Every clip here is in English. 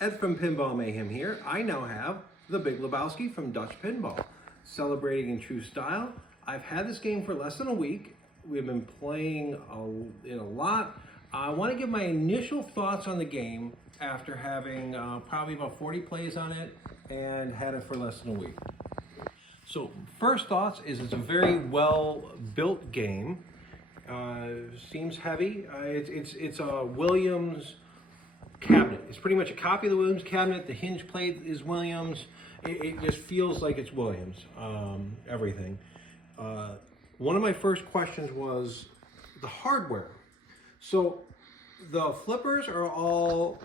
Ed from Pinball Mayhem here. I now have the Big Lebowski from Dutch Pinball. Celebrating in true style. I've had this game for less than a week. We've been playing it a lot. I want to give my initial thoughts on the game after having probably about 40 plays on it and had it for less than a week. So first thoughts is it's a very well built game. Seems heavy. It's a Williams cabinet. It's pretty much a copy of the Williams cabinet. The hinge plate is Williams. It just feels like it's Williams, everything. One of my first questions was the hardware. So the flippers are all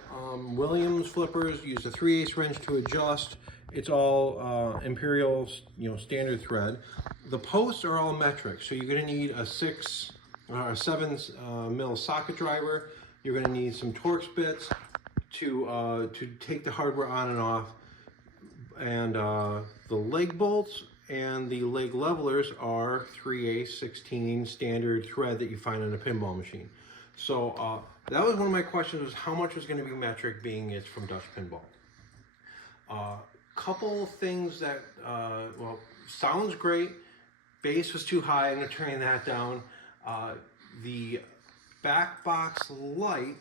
Williams flippers. Use a 3/8 wrench to adjust. It's all Imperial, standard thread. The posts are all metric, so you're going to need a 6 or 7 mil socket driver. You're going to need some Torx bits to take the hardware on and off, and the leg bolts and the leg levelers are 3/8 16 standard thread that you find on a pinball machine. So that was one of my questions, was how much was going to be metric, being it's from Dutch Pinball. Couple things that sounds great. Bass was too high. I'm going to turn that down. The back box light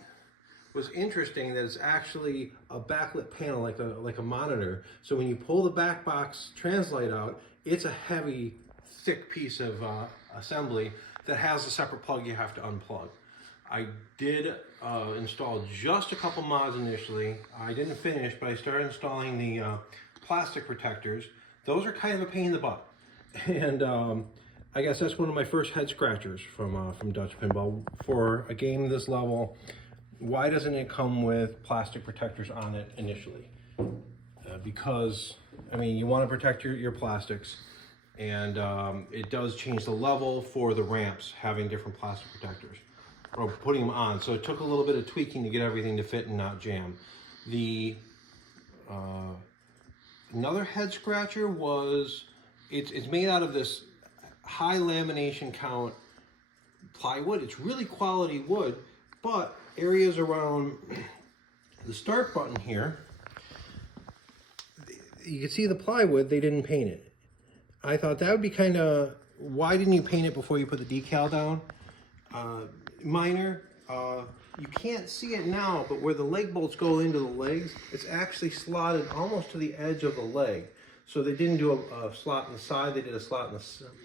was interesting, that it's actually a backlit panel, like a monitor. So when you pull the back box translight out, it's a heavy, thick piece of assembly that has a separate plug you have to unplug. I did install just a couple mods initially. I didn't finish, but I started installing the plastic protectors. Those are kind of a pain in the butt, and I guess that's one of my first head scratchers from Dutch Pinball. For a game this level, why doesn't it come with plastic protectors on it initially? Because, I mean, you want to protect your plastics, and it does change the level for the ramps, having different plastic protectors, or putting them on. So it took a little bit of tweaking to get everything to fit and not jam. Another head scratcher was, it's made out of this high lamination count plywood. It's really quality wood, but areas around the start button here, you can see the plywood, they didn't paint it. I thought that would be kind of, why didn't you paint it before you put the decal down? Minor. You can't see it now, but where the leg bolts go into the legs, it's actually slotted almost to the edge of the leg. So they didn't do a slot in the side, they did a slot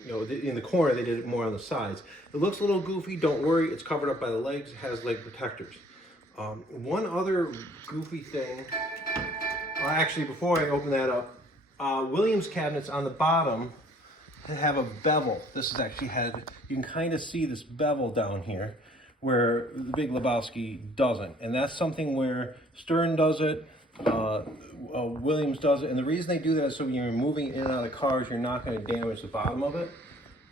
in the corner, they did it more on the sides. It looks a little goofy, don't worry, it's covered up by the legs, it has leg protectors. One other goofy thing, actually before I open that up, Williams cabinets on the bottom have a bevel. This is actually you can kind of see this bevel down here, where the Big Lebowski doesn't. And that's something where Stern does it, Williams does it. And the reason they do that is so when you're moving in and out of cars, you're not going to damage the bottom of it.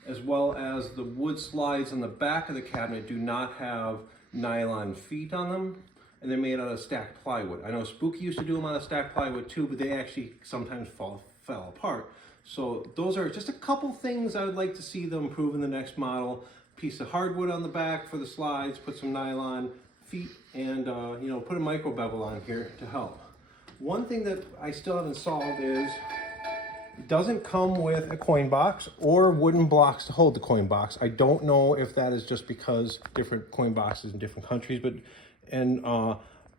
As well as the wood slides on the back of the cabinet do not have nylon feet on them. And they're made out of stacked plywood. I know Spooky used to do them on a stacked plywood too, but they actually sometimes fell apart. So those are just a couple things I would like to see them improve in the next model. Piece of hardwood on the back for the slides, put some nylon feet, and put a micro bevel on here to help. One thing that I still haven't solved is it doesn't come with a coin box or wooden blocks to hold the coin box. I don't know if that is just because different coin boxes in different countries, but in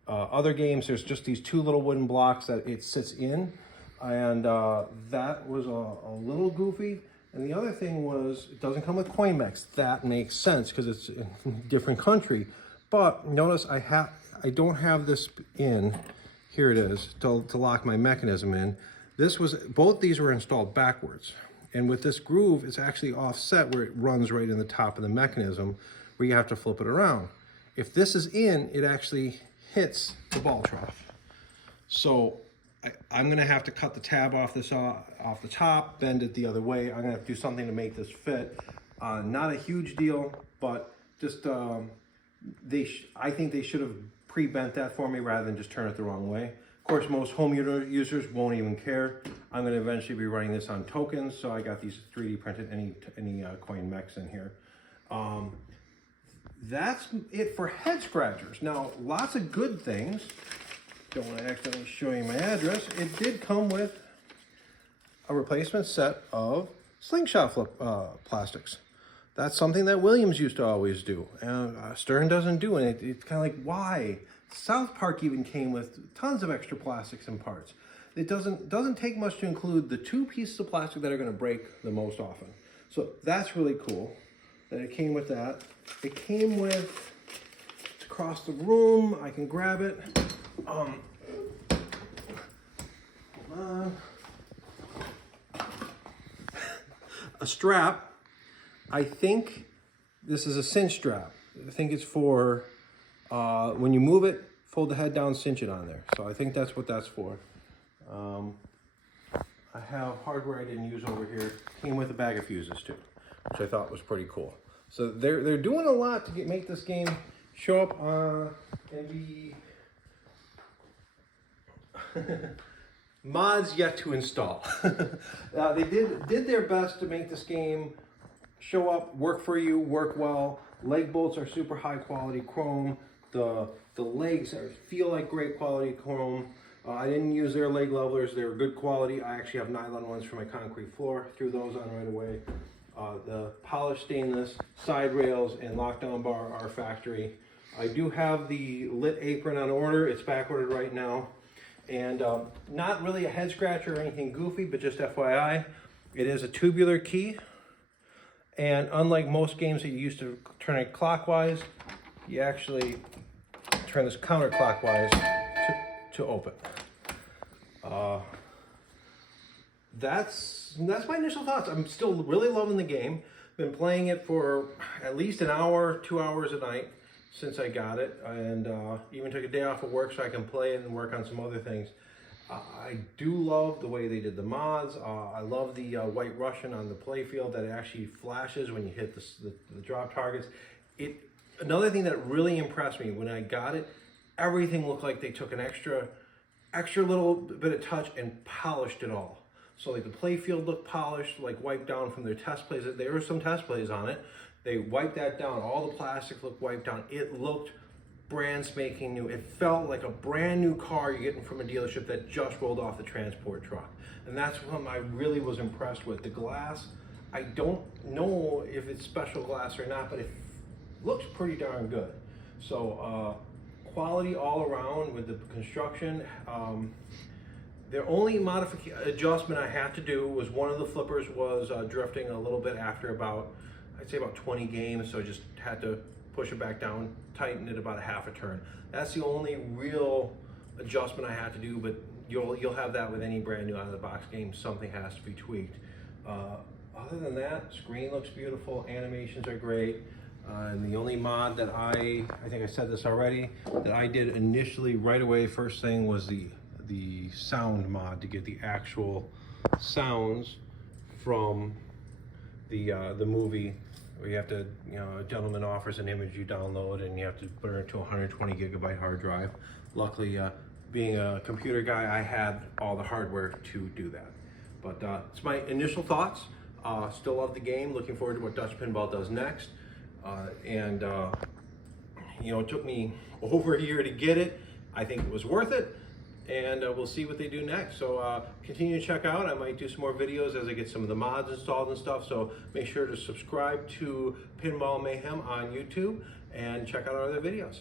other games there's just these 2 little wooden blocks that it sits in, and that was a little goofy. And the other thing was, it doesn't come with coin mechs. That makes sense because it's a different country. But notice I don't have this in. Here it is to lock my mechanism in. Both these were installed backwards. And with this groove, it's actually offset where it runs right in the top of the mechanism, where you have to flip it around. If this is in, it actually hits the ball trough. So I'm gonna have to cut the tab off the top, bend it the other way. I'm gonna have to do something to make this fit. Not a huge deal, but just I think they should have pre-bent that for me rather than just turn it the wrong way. Of course, most home users won't even care. I'm gonna eventually be running this on tokens, so I got these 3D printed any coin mechs in here. That's it for head scratchers. Now, lots of good things. don't want to accidentally show you my address. It did come with a replacement set of slingshot flip plastics. That's something that Williams used to always do, and Stern doesn't do it. It's kind of like, why? South Park even came with tons of extra plastics and parts. It doesn't take much to include the 2 pieces of plastic that are going to break the most often. So that's really cool that it came with that. It came with, it's across the room, I can grab it. A strap. I think this is a cinch strap. I think it's for when you move it, fold the head down, cinch it on there. So I think that's what that's for. I have hardware I didn't use over here. Came with a bag of fuses too, which I thought was pretty cool. So they're doing a lot to make this game show up and be mods yet to install. They did their best to make this game show up, work for you, work well. Leg bolts are super high quality chrome. The legs feel like great quality chrome. I didn't use their leg levelers. They were good quality. I actually have nylon ones for my concrete floor. Threw those on right away. The polished stainless side rails and lockdown bar are factory. I do have the lit apron on order. It's back ordered right now. And not really a head scratcher or anything goofy, but just FYI, it is a tubular key. And unlike most games that you used to turn it clockwise, you actually turn this counterclockwise to open. That's my initial thoughts. I'm still really loving the game. Been playing it for at least an hour, 2 hours a night since I got it, and even took a day off of work so I can play it and work on some other things. I do love the way they did the mods. I love the White Russian on the playfield that actually flashes when you hit the drop targets. Another thing that really impressed me when I got it, everything looked like they took an extra little bit of touch and polished it all. So like the playfield looked polished, like wiped down from their test plays. There were some test plays on it. They wiped that down. All the plastic looked wiped down. It looked brand spanking new. It felt like a brand new car you're getting from a dealership that just rolled off the transport truck. And that's what I really was impressed with. The glass, I don't know if it's special glass or not, but it looks pretty darn good. So quality all around with the construction. The only adjustment I had to do was one of the flippers was drifting a little bit after I'd say about 20 games, so I just had to push it back down, tighten it about a half a turn. That's the only real adjustment I had to do, but you'll have that with any brand new out of the box game. Something has to be tweaked. Other than that, screen looks beautiful, animations are great. And the only mod that I think I said this already, that I did initially right away, first thing was the sound mod to get the actual sounds from the movie, where you have to, a gentleman offers an image you download and you have to put it into a 120 gigabyte hard drive. Luckily, being a computer guy, I had all the hardware to do that. But it's my initial thoughts. Still love the game. Looking forward to what Dutch Pinball does next. It took me over a year to get it. I think it was worth it. And we'll see what they do next. So continue to check out. I might do some more videos as I get some of the mods installed and stuff. So make sure to subscribe to Pinball Mayhem on YouTube and check out our other videos.